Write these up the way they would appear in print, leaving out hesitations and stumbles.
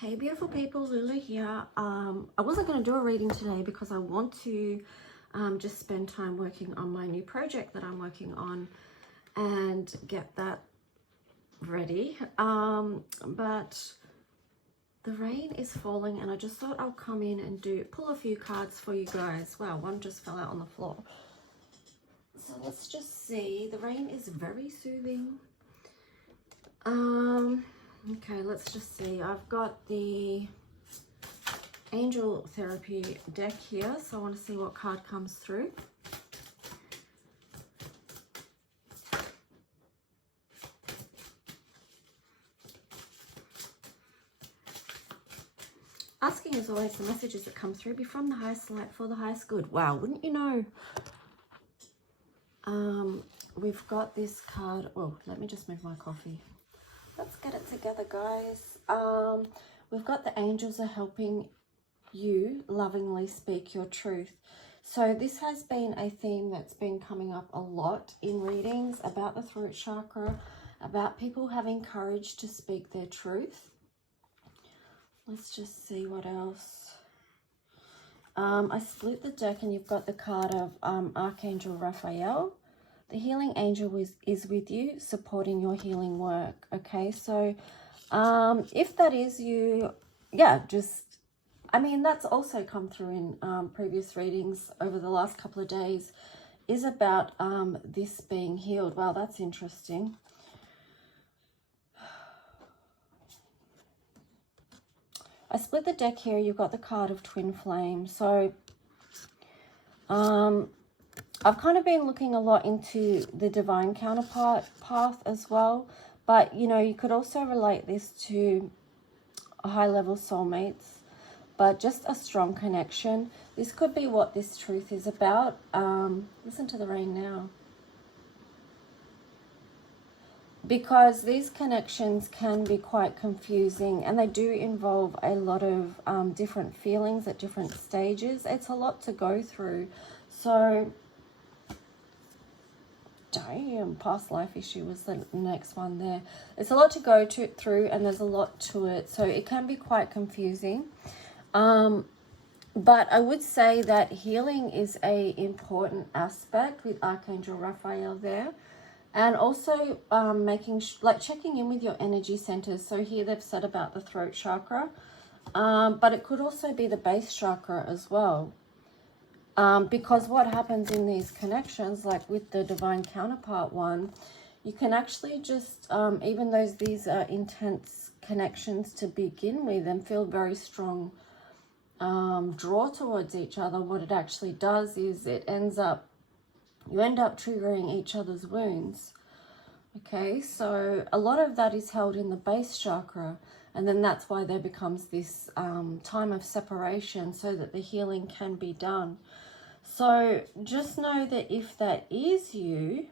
Hey beautiful people, Lulu here. I wasn't going to do a reading today because I want to just spend time working on my new project that I'm working on and get that ready. But the rain is falling and I just thought I'll come in and pull a few cards for you guys. Wow, one just fell out on the floor. So let's just see. The rain is very soothing. Okay, let's just see. I've got the Angel Therapy deck here, so I want to see what card comes through. Asking as always, the messages that come through be from the highest light for the highest good. Wow, wouldn't you know? We've got this card. Oh, let me just move my coffee. Let's get it together, guys. We've got the angels are helping you lovingly speak your truth. So this has been a theme that's been coming up a lot in readings about the throat chakra, about people having courage to speak their truth. Let's just see what else. I split the deck and you've got the card of Archangel Raphael. The healing angel is with you, supporting your healing work. Okay, so if that is you, yeah, just, I mean, that's also come through in previous readings over the last couple of days, is about this being healed. Wow, that's interesting. I split the deck here. You've got the card of Twin Flame. So I've kind of been looking a lot into the divine counterpart path as well. But, you know, you could also relate this to a high-level soulmates, but just a strong connection. This could be what this truth is about. Listen to the rain now. Because these connections can be quite confusing and they do involve a lot of different feelings at different stages. It's a lot to go through. So, damn, past life issue was the next one there. It's a lot to go through and there's a lot to it. So it can be quite confusing. But I would say that healing is an important aspect with Archangel Raphael there. And also checking in with your energy centers. So here they've said about the throat chakra. But it could also be the base chakra as well. Because what happens in these connections, like with the divine counterpart one, you can actually just, even though these are intense connections to begin with and feel very strong draw towards each other, what it actually does is you end up triggering each other's wounds. Okay, so a lot of that is held in the base chakra, and then that's why there becomes this time of separation so that the healing can be done. So just know that if that is you,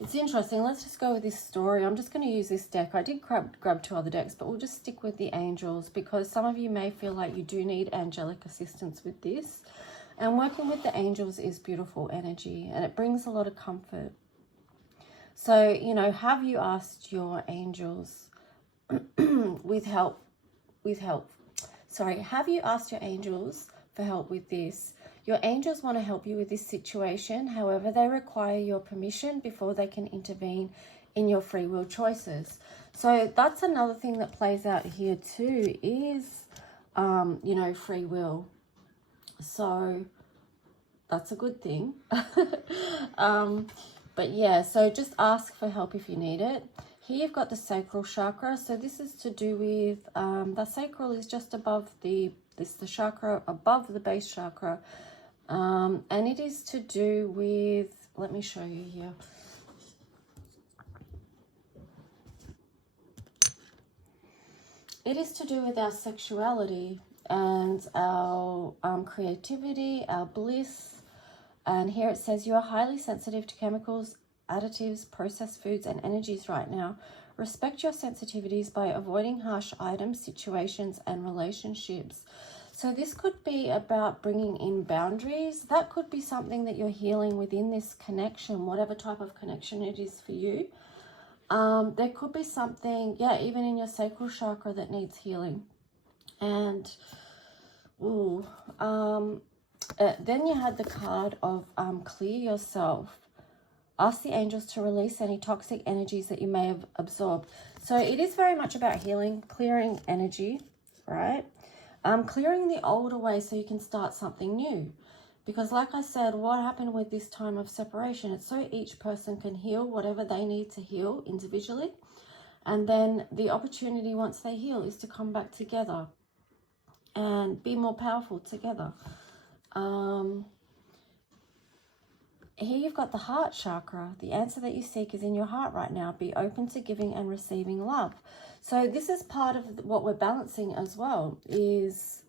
it's interesting. Let's just go with this story. I'm just going to use this deck. I did grab two other decks, but we'll just stick with the angels because some of you may feel like you do need angelic assistance with this. And working with the angels is beautiful energy and it brings a lot of comfort. So, you know, have you asked your angels have you asked your angels for help with this? Your angels want to help you with this situation. However, they require your permission before they can intervene in your free will choices. So that's another thing that plays out here too is, you know, free will. So that's a good thing. But yeah, so just ask for help if you need it. Here you've got the sacral chakra. So this is to do with, the sacral is just above the chakra above the base chakra. And it is to do with, let me show you here. It is to do with our sexuality and our creativity, our bliss. And here it says, you are highly sensitive to chemicals, additives, processed foods, and energies right now. Respect your sensitivities by avoiding harsh items, situations, and relationships. So this could be about bringing in boundaries. That could be something that you're healing within this connection, whatever type of connection it is for you. There could be something, yeah, even in your sacral chakra that needs healing. And, then you had the card of clear yourself. Ask the angels to release any toxic energies that you may have absorbed. So it is very much about healing, clearing energy, right? Clearing the old away so you can start something new. Because like I said, what happened with this time of separation, it's so each person can heal whatever they need to heal individually. And then the opportunity once they heal is to come back together and be more powerful together. Here you've got the heart chakra. The answer that you seek is in your heart right now. Be open to giving and receiving love. So this is part of what we're balancing as well, is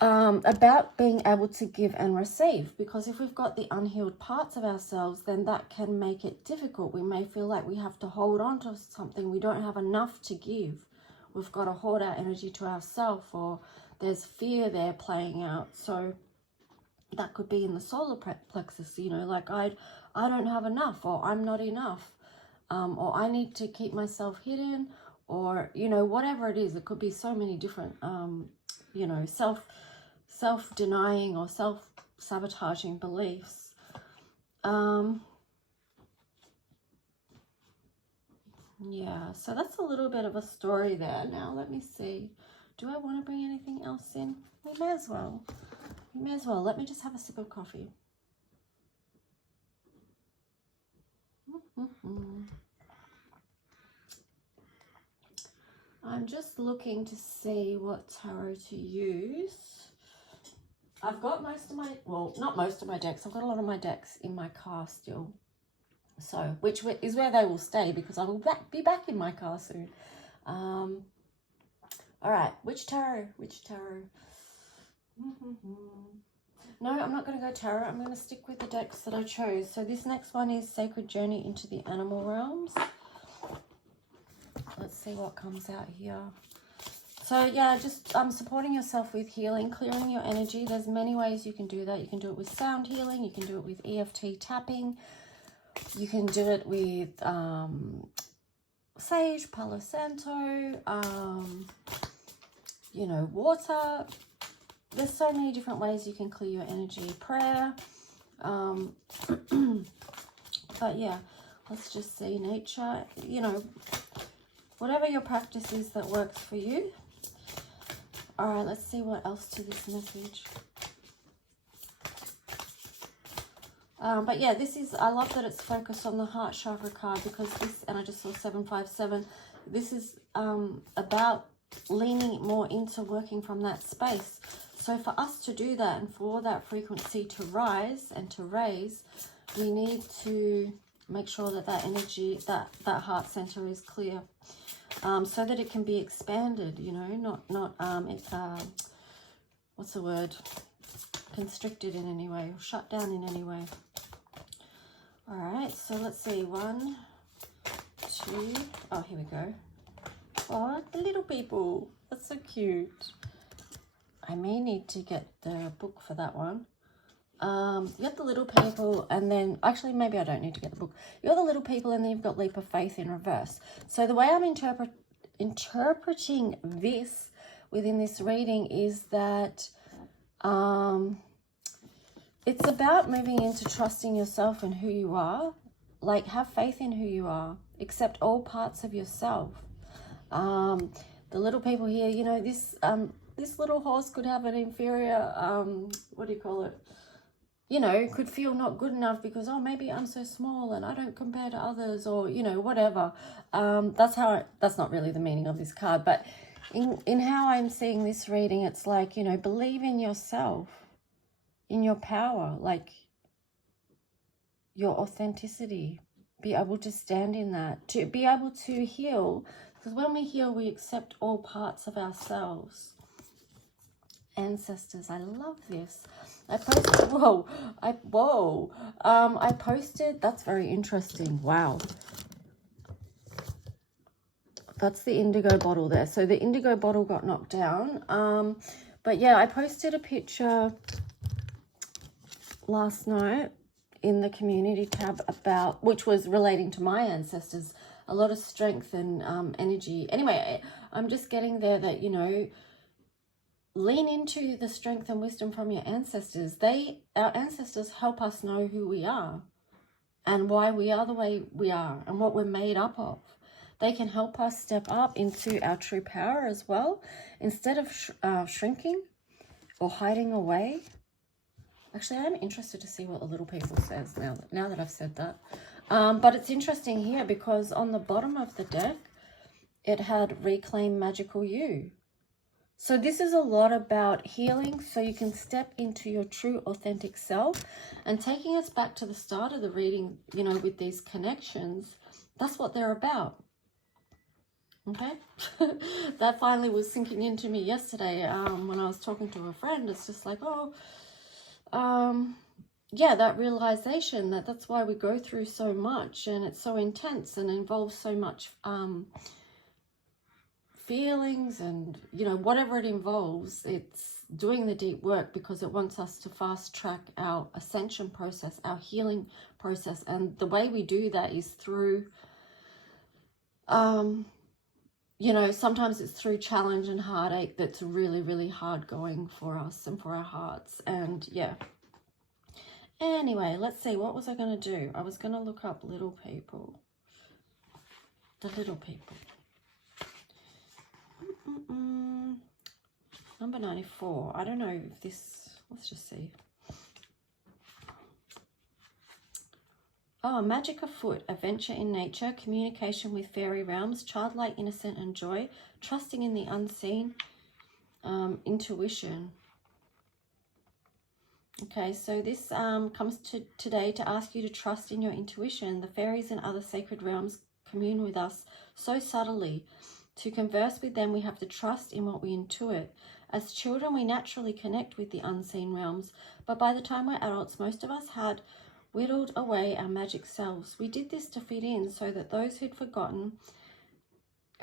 about being able to give and receive. Because if we've got the unhealed parts of ourselves, then that can make it difficult. We may feel like we have to hold on to something. We don't have enough to give. We've got to hold our energy to ourselves, or there's fear there playing out. So that could be in the solar plexus, you know, like I don't have enough, or I'm not enough, or I need to keep myself hidden, or, you know, whatever it is. It could be so many different, you know, self-denying or self-sabotaging beliefs. Yeah, so that's a little bit of a story there. Now, let me see. Do I want to bring anything else in? We may as well. We may as well. Let me just have a sip of coffee. I'm just looking to see what tarot to use. I've got most of my, well, not most of my decks. I've got a lot of my decks in my car still. So, which is where they will stay, because I will be back in my car soon. All right, which tarot? Which tarot? No, I'm not going to go tarot. I'm going to stick with the decks that I chose. So this next one is Sacred Journey into the Animal Realms. Let's see what comes out here. So yeah, just supporting yourself with healing, clearing your energy. There's many ways you can do that. You can do it with sound healing. You can do it with EFT tapping. You can do it with sage, Palo Santo, you know, water. There's so many different ways you can clear your energy. Prayer. But yeah, let's just see. Nature, you know, whatever your practice is that works for you. All right, let's see what else to this message. But yeah, this is, I love that it's focused on the heart chakra card, because this, and I just saw 757, this is about leaning more into working from that space. So for us to do that, and for that frequency to rise and to raise, we need to make sure that that energy, that heart center is clear, so that it can be expanded, you know, not what's the word, constricted in any way, or shut down in any way. All right, so let's see, 1, 2, oh, here we go. Oh, the little people, that's so cute. I may need to get the book for that one. You got the little people, and then, actually, maybe I don't need to get the book. You got the little people, and then you've got Leap of Faith in reverse. So the way I'm interpreting this within this reading is that it's about moving into trusting yourself and who you are. Like, have faith in who you are. Accept all parts of yourself. The little people here, you know, this little horse could have an inferior, what do you call it? You know, could feel not good enough because, oh, maybe I'm so small and I don't compare to others, or, you know, whatever. That's not really the meaning of this card, but in how I'm seeing this reading, it's like, you know, believe in yourself, in your power, like your authenticity, be able to stand in that, to be able to heal, because when we heal, we accept all parts of ourselves. Ancestors, I love this. I posted, I posted, that's very interesting. Wow. That's the indigo bottle there. So the indigo bottle got knocked down. But yeah, I posted a picture last night in the community tab about, which was relating to my ancestors, a lot of strength and energy. Anyway, I'm just getting there that, you know, lean into the strength and wisdom from your ancestors. Our ancestors help us know who we are and why we are the way we are and what we're made up of. They can help us step up into our true power as well, instead of shrinking or hiding away. Actually, I'm interested to see what the little people says now that I've said that. But it's interesting here because on the bottom of the deck, it had Reclaim Magical You. So this is a lot about healing so you can step into your true authentic self, and taking us back to the start of the reading, you know, with these connections, that's what they're about. Okay, that finally was sinking into me yesterday when I was talking to a friend. It's just like, oh, yeah, that realization that that's why we go through so much, and it's so intense and involves so much feelings and, you know, whatever it involves, it's doing the deep work because it wants us to fast track our ascension process, our healing process. And the way we do that is through, you know, sometimes it's through challenge and heartache that's really, really hard going for us and for our hearts. And yeah. Anyway, let's see. What was I going to do? I was going to look up little people. The little people. Number 94. I don't know if this... Let's just see. Oh, magic afoot, adventure in nature, communication with fairy realms, childlike, innocent and joy, trusting in the unseen, intuition. Okay, so this comes today to ask you to trust in your intuition. The fairies and other sacred realms commune with us so subtly. To converse with them, we have to trust in what we intuit. As children, we naturally connect with the unseen realms, but by the time we're adults, most of us had whittled away our magic selves. We did this to fit in so that those who'd forgotten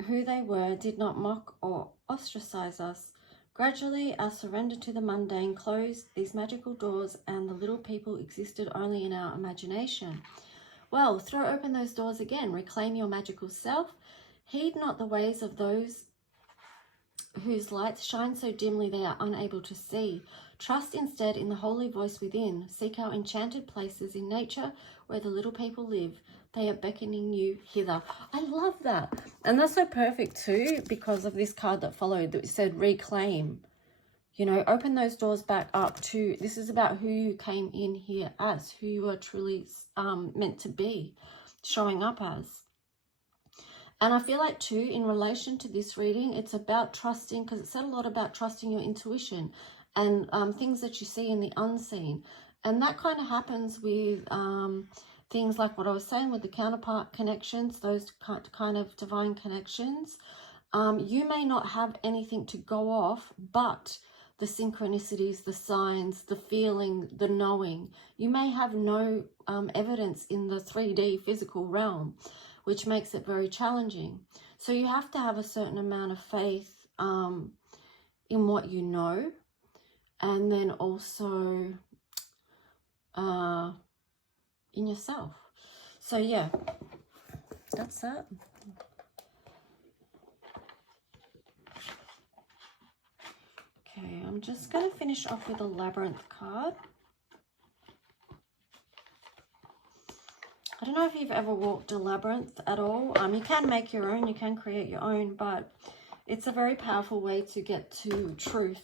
who they were did not mock or ostracize us. Gradually, our surrender to the mundane closed these magical doors, and the little people existed only in our imagination. Well, throw open those doors again. Reclaim your magical self. Heed not the ways of those whose lights shine so dimly they are unable to see. Trust instead in the holy voice within. Seek out enchanted places in nature where the little people live. They are beckoning you hither. I love that. And that's so perfect too, because of this card that followed that said reclaim. You know, open those doors back up to, this is about who you came in here as, who you are truly meant to be, showing up as. And I feel like too, in relation to this reading, it's about trusting, because it said a lot about trusting your intuition and things that you see in the unseen. And that kind of happens with things like what I was saying with the counterpart connections, those kind of divine connections. You may not have anything to go off, but the synchronicities, the signs, the feeling, the knowing. You may have no evidence in the 3D physical realm, which makes it very challenging. So you have to have a certain amount of faith in what you know, and then also in yourself. So yeah, that's that. Okay, I'm just going to finish off with a labyrinth card. I don't know if you've ever walked a labyrinth at all. You can make your own, you can create your own, but it's a very powerful way to get to truth.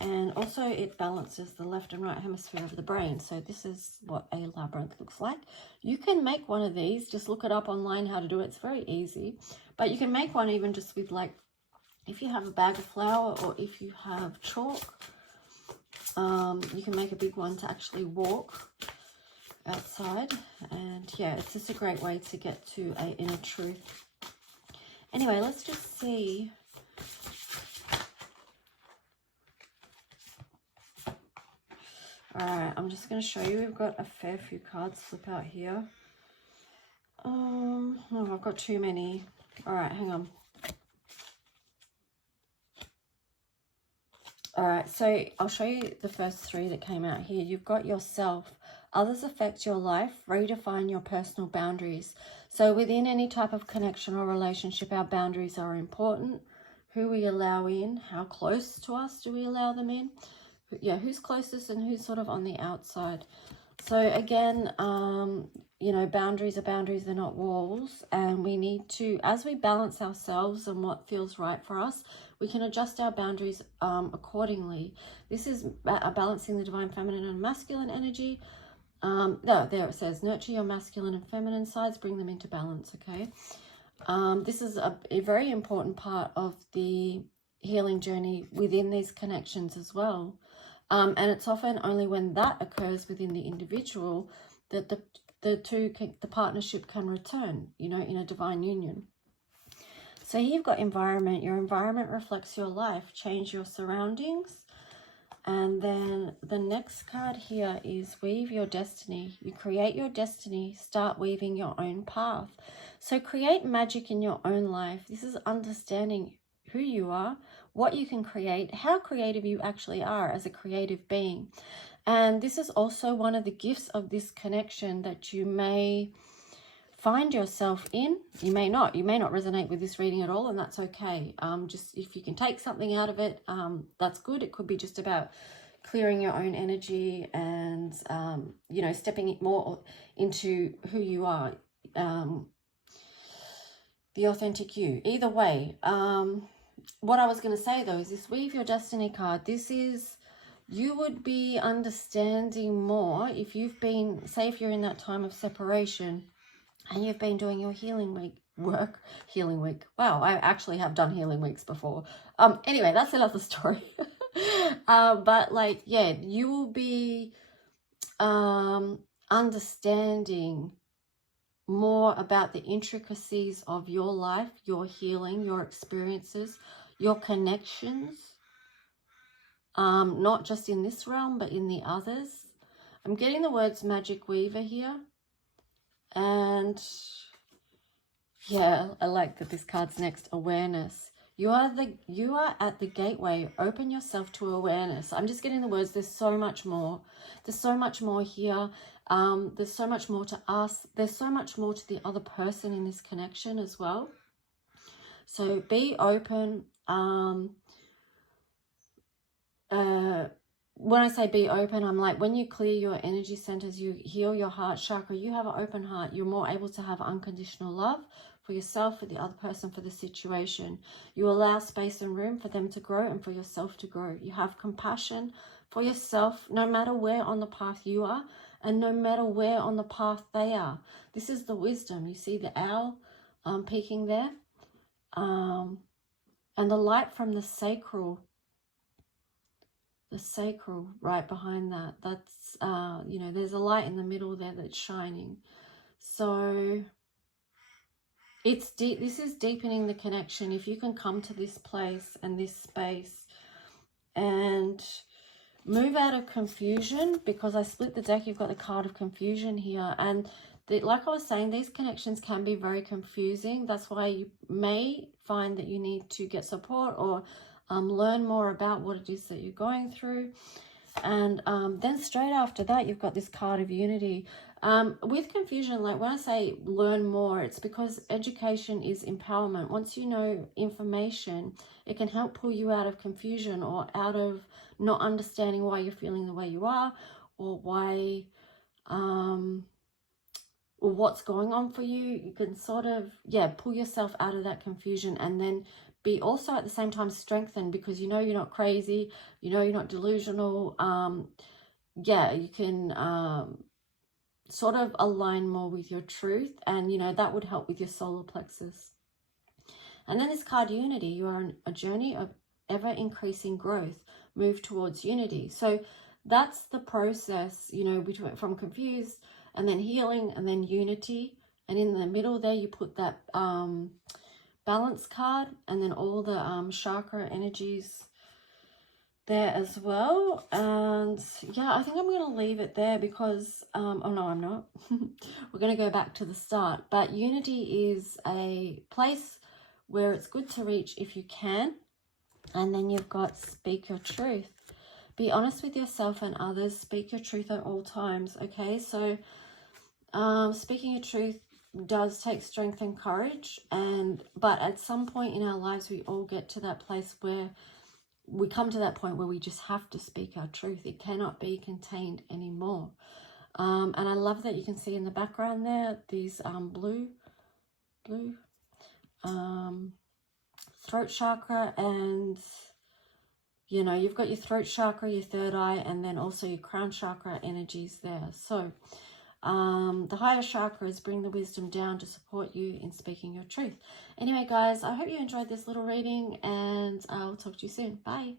And also it balances the left and right hemisphere of the brain. So this is what a labyrinth looks like. You can make one of these, just look it up online how to do it. It's very easy. But you can make one even just with, like, if you have a bag of flour or if you have chalk, you can make a big one to actually walk outside. And yeah, it's just a great way to get to an inner truth. Anyway, let's just see. Alright, I'm just going to show you. We've got a fair few cards slip out here. Oh, I've got too many. Alright, hang on. Alright, so I'll show you the first three that came out here. You've got yourself, others affect your life, redefine your personal boundaries. So within any type of connection or relationship, our boundaries are important. Who we allow in, how close to us do we allow them in? Yeah, who's closest and who's sort of on the outside. So again, you know, boundaries are boundaries, they're not walls. And we need to, as we balance ourselves and what feels right for us, we can adjust our boundaries accordingly. This is balancing the divine feminine and masculine energy. No, there it says, nurture your masculine and feminine sides, bring them into balance, okay? This is a very important part of the healing journey within these connections as well. And it's often only when that occurs within the individual that the partnership can return, you know, in a divine union. So here you've got environment. Your environment reflects your life. Change your surroundings. And then the next card here is weave your destiny. You create your destiny. Start weaving your own path. So create magic in your own life. This is understanding who you are, what you can create, how creative you actually are as a creative being. And this is also one of the gifts of this connection that you may find yourself in. You may not resonate with this reading at all, and that's okay. Just if you can take something out of it, that's good. It could be just about clearing your own energy and you know, stepping more into who you are, the authentic you. Either way, what I was going to say though is this weave your destiny card. This is, you would be understanding more if you've been, say if you're in that time of separation and you've been doing your healing week. Wow, I actually have done healing weeks before. Anyway, that's another story. But like, yeah, you will be understanding more about the intricacies of your life, your healing, your experiences, your connections, not just in this realm, but in the others. I'm getting the words magic weaver here. And yeah, I like that this card's next, awareness. You are at the gateway. Open yourself to awareness. I'm just getting the words. There's so much more. There's so much more here. There's so much more to us. There's so much more to the other person in this connection as well. So be open. When I say be open, I'm like, when you clear your energy centers, you heal your heart chakra, you have an open heart, you're more able to have unconditional love for yourself, for the other person, for the situation. You allow space and room for them to grow and for yourself to grow. You have compassion for yourself, no matter where on the path you are and no matter where on the path they are. This is the wisdom. You see the owl peeking there, and the light from the sacral right behind that. That's you know, there's a light in the middle there that's shining. So it's deep. This is deepening the connection. If you can come to this place and this space and move out of confusion, because I split the deck, you've got the card of confusion here, and like I was saying, these connections can be very confusing. That's why you may find that you need to get support or learn more about what it is that you're going through. And then straight after that, you've got this card of unity. With confusion, like when I say learn more, it's because education is empowerment. Once you know information, it can help pull you out of confusion or out of not understanding why you're feeling the way you are, or why or what's going on for you. You can sort of, yeah, pull yourself out of that confusion, and then be also at the same time strengthened, because you know you're not crazy, you know you're not delusional. Yeah, you can sort of align more with your truth, and you know that would help with your solar plexus. And then this card, unity. You are on a journey of ever increasing growth. Move towards unity. So that's the process, you know, between from confused and then healing and then unity. And in the middle there you put that balance card, and then all the chakra energies there as well. And yeah, I think I'm going to leave it there because oh no, I'm not. We're going to go back to the start. But unity is a place where it's good to reach if you can. And then you've got speak your truth. Be honest with yourself and others. Speak your truth at all times, okay? So speaking your truth does take strength and courage, but at some point in our lives we all get to that place where we come to that point where we just have to speak our truth. It cannot be contained anymore. And I love that you can see in the background there these blue throat chakra, and you know, you've got your throat chakra, your third eye, and then also your crown chakra energies there. So the higher chakras bring the wisdom down to support you in speaking your truth. Anyway, guys, I hope you enjoyed this little reading, and I'll talk to you soon. Bye.